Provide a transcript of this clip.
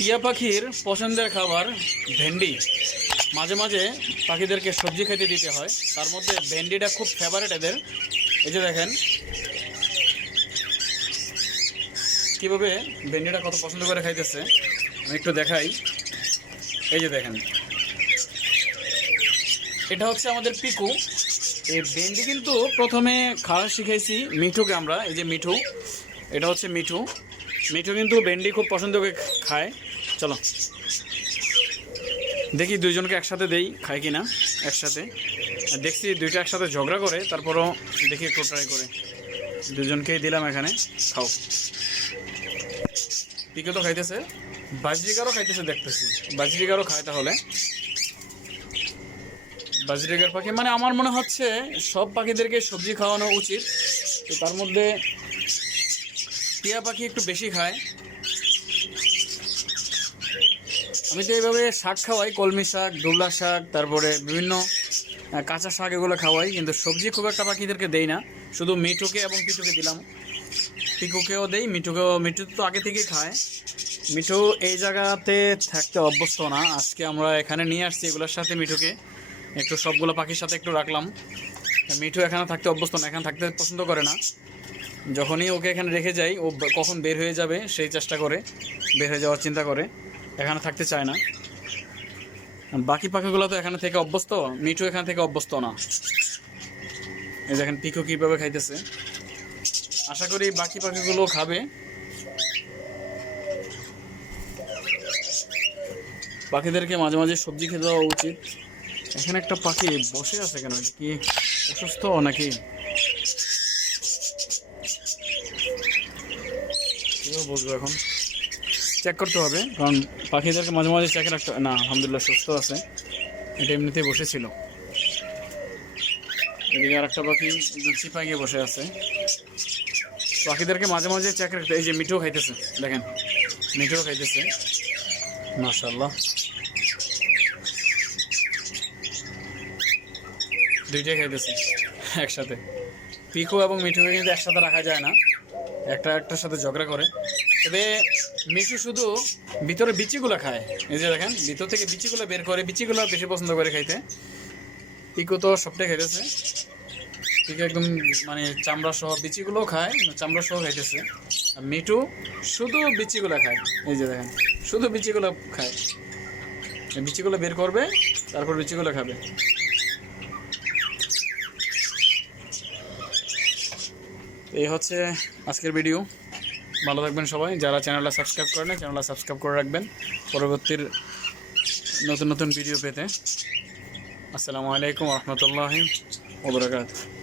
টিয়া পাখির পছন্দের খাবার ভেন্ডি। মাঝে মাঝে পাখিদেরকে সবজি খেতে দিতে হয়, তার মধ্যে ভেন্ডিটা খুব ফেভারিট এদের। এই যে দেখেন কীভাবে ভেন্ডিটা কত পছন্দ করে খাইতেছে, আমি একটু দেখাই। এই যে দেখেন, এটা হচ্ছে আমাদের পিকু। এই ভেন্ডি কিন্তু প্রথমে খাওয়া শিখাইছি মিঠুকে আমরা। এই যে মিঠু, এটা হচ্ছে মিঠু। মিঠু কিন্তু ভেন্ডি খুব পছন্দ করে খায়। চলো দেখি দুইজনকে একসাথে দেই, খায় কি না একসাথে। দেখছি দুইটা একসাথে ঝগড়া করে, তারপরও দেখি একটু ট্রাই করে। দুজনকেই দিলাম এখানে, খাও। পিকে তো খাইতেছে, বাজরিকারও খাইতেছে দেখতেছি। বাজরিকারও খায়, তাহলে বাজরিকার পাখি মানে আমার মনে হচ্ছে সব পাখিদেরকে সবজি খাওয়ানো উচিত। তো তার মধ্যে টিয়া পাখি একটু বেশি খায়। আমি তো এইভাবে শাক খাওয়াই, কলমি শাক, দুবলা শাক, তারপরে বিভিন্ন কাঁচা শাক, এগুলো খাওয়াই, কিন্তু সবজি খুব একটা পাখিদেরকে দেই না। শুধু মিঠুকে এবং পিঠুকে দিলাম, পিকুকেও দেই, মিঠুকেও। মিঠু তো আগে থেকেই খায়। মিঠু এই জায়গাতে থাকতে অভ্যস্ত না, আজকে আমরা এখানে নিয়ে আসছি এগুলোর সাথে। মিঠুকে একটু সবগুলো পাখির সাথে একটু রাখলাম। মিঠু এখানে থাকতে অভ্যস্ত না, এখানে থাকতে পছন্দ করে না। যখনই ওকে এখানে রেখে যাই, ও কখন বের হয়ে যাবে সেই চেষ্টা করে, বের হয়ে যাওয়ার চিন্তা করে, এখানে থাকতে চায় না। বাকি পাখিগুলো তো এখানে থেকে অভ্যস্ত, মিঠু এখান থেকে অভ্যস্ত না। এই দেখেন পিকু কীভাবে খাইতেছে। আশা করি বাকি পাখিগুলো খাবে। পাখিদেরকে মাঝে মাঝে সবজি খেতে দেওয়া উচিত। এখানে একটা পাখি বসে আছে কেন, এটা কি অসুস্থ নাকি? কীভাবে বুঝবো এখন? চেক করতে হবে, কারণ পাখিদেরকে মাঝে মাঝে চেক রাখতে। না, আলহামদুলিল্লাহ সুস্থ আছে, এটা এমনিতেই বসেছিল। এদিকে আর একটা পাখি একদম চিপা গিয়ে বসে আছে। পাখিদেরকে মাঝে মাঝে চেক রাখতে। এই যে মিঠুও খাইতেছে, দেখেন মিঠুও খাইতেছে, মাশাআল্লাহ। দুইটাই খাইতেছে একসাথে। পিকু এবং মিঠুকে কিন্তু একসাথে রাখা যায় না, একটা একটার সাথে ঝগড়া করে। তবে মিঠু শুধু ভিতরে বিচিগুলো খায়। এই যে দেখেন, ভিতর থেকে বিচিগুলো বের করে, বিচিগুলো বেশি পছন্দ করে খাইতে। পিকু তো সবটাই খাইতেছে। পিকু একদম মানে চামড়া সহ বিচিগুলোও খায়, চামড়া সহ খাইতেছে। আর মিঠু শুধু বিচিগুলো খায়। এই যে দেখেন, শুধু বিচিগুলো খায়। বিচিগুলো বের করবে, তারপর বিচিগুলো খাবে। এই হচ্ছে আজকের ভিডিও। ভালো থাকবেন সবাই। যারা চ্যানেলটা সাবস্ক্রাইব করেন, চ্যানেলটা সাবস্ক্রাইব করে রাখবেন পরবর্তীর নতুন নতুন ভিডিও পেতে। আসসালামু আলাইকুম ওয়া রাহমাতুল্লাহি ওয়া বারাকাতুহু।